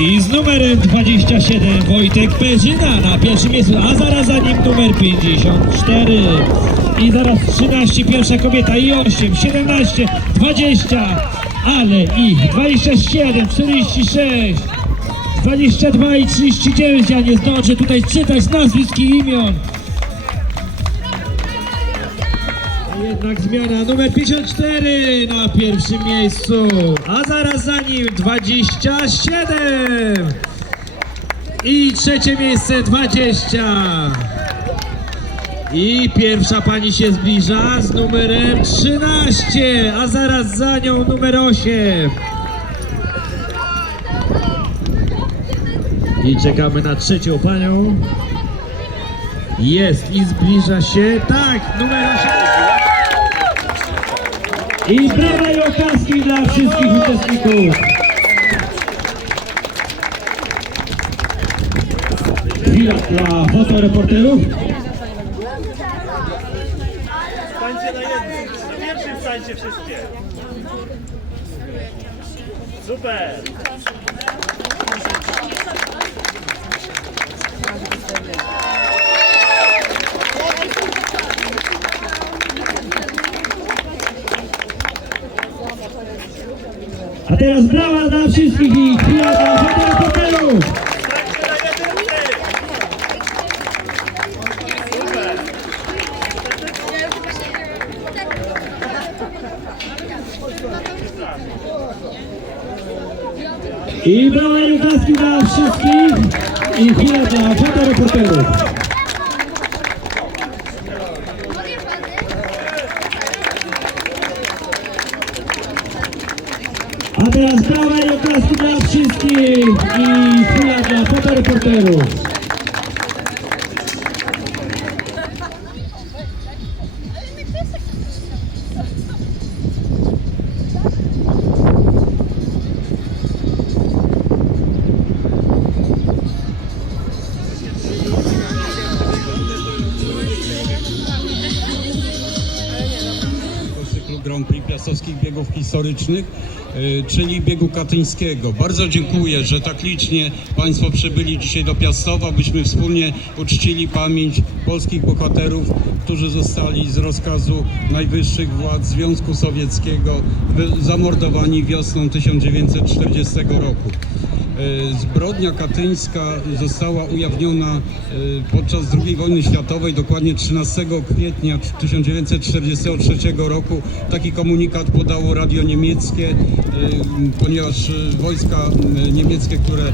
I z numerem 27 Wojtek Perzyna na pierwszym miejscu, a zaraz za nim numer 54. I zaraz 13, pierwsza kobieta i 8, 17, 20, ale i 27, 46, 22 i 39. Ja nie zdążę tutaj czytać nazwisk i imion. Jednak zmiana numer 54 na pierwszym miejscu, a zaraz za nim 27 i trzecie miejsce 20 i pierwsza pani się zbliża z numerem 13, a zaraz za nią numer 8 i czekamy na trzecią panią jest i zbliża się, tak, numer 8 i brawa i dla wszystkich uczestników. Chwila dla fotoreporterów. Stańcie na jednym. Na pierwszym stańcie wszystkie. Super. A teraz brawa dla wszystkich i chwila dla. I brawa dla wszystkich i chwila dla fotoreporterów. Teraz brawa i oklaski dla wszystkich i chwila dla fotoreporterów. Grand Prix Piastowskich Biegów Historycznych, y, czyli biegu katyńskiego. Bardzo dziękuję, że tak licznie Państwo przybyli dzisiaj do Piastowa, byśmy wspólnie uczcili pamięć polskich bohaterów, którzy zostali z rozkazu najwyższych władz Związku Sowieckiego zamordowani wiosną 1940 roku. E, Zbrodnia katyńska została ujawniona e, podczas II wojny światowej, dokładnie 13 kwietnia 1943 roku. Taki komunikat podało radio niemieckie, e, ponieważ wojska niemieckie, które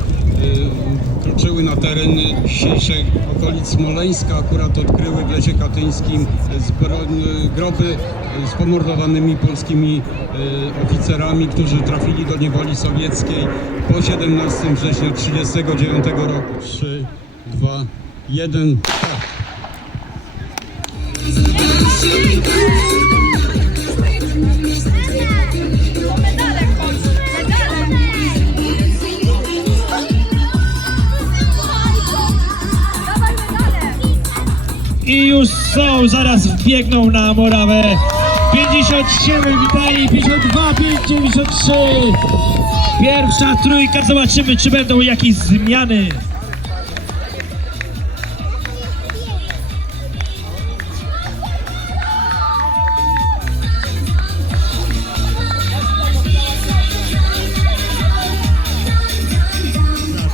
wkroczyły na teren dzisiejszych okolic Smoleńska, akurat odkryły w lesie katyńskim groby z pomordowanymi polskimi oficerami, którzy trafili do niewoli sowieckiej po 17 września 1939 roku. 3, 2, 1, tak. Medale w końcu, medale! Dawaj medale! I już są, zaraz wbiegną na Morawę. 57 witali, 52, 53. Pierwsza trójka, zobaczymy czy będą jakieś zmiany.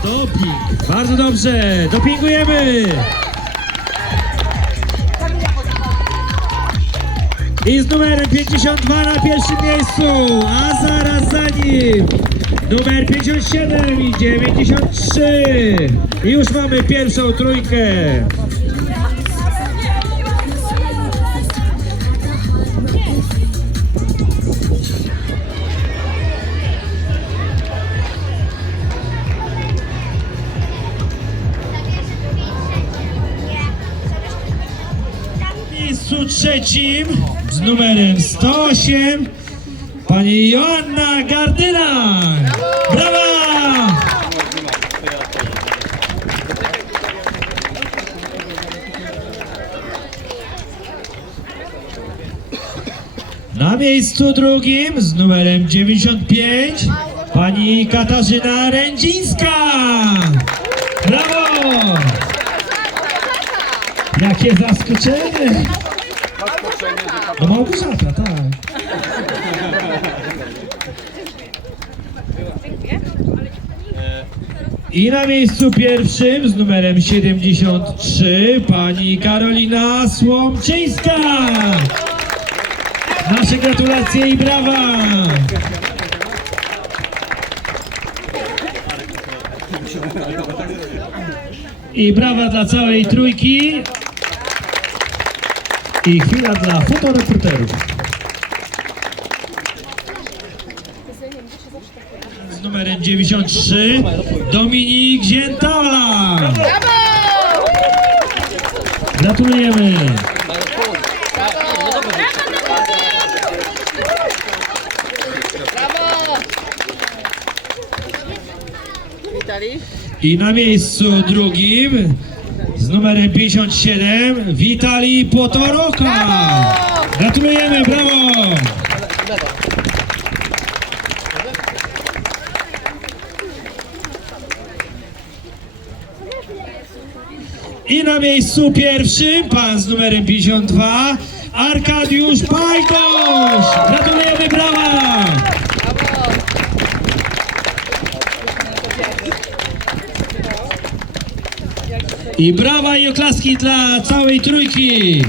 Doping, bardzo dobrze, dopingujemy. I z numerem 52 na pierwszym miejscu, a zaraz za nim numer 57 i 93. I już mamy pierwszą trójkę. Miejscu trzecim z numerem 108 pani Joanna Gardyna. Brawa! Na miejscu drugim z numerem 95 Pani Katarzyna Rędzińska! Brawo! Jakie zaskoczenie! No Małgorzata, tak. I na miejscu pierwszym z numerem 73 pani Karolina Słomczyńska. Nasze gratulacje i brawa. I brawa dla całej trójki. I chwila dla fotoreporterów. Z numerem 93 Dominik Ziętala. Gratulujemy. I na miejscu drugim z numerem 57 Witali Potoroka. Gratulujemy, brawo! I na miejscu pierwszym pan z numerem 52 Arkadiusz Pajkosz. Gratulujemy, brawa! I brawa i oklaski dla całej trójki.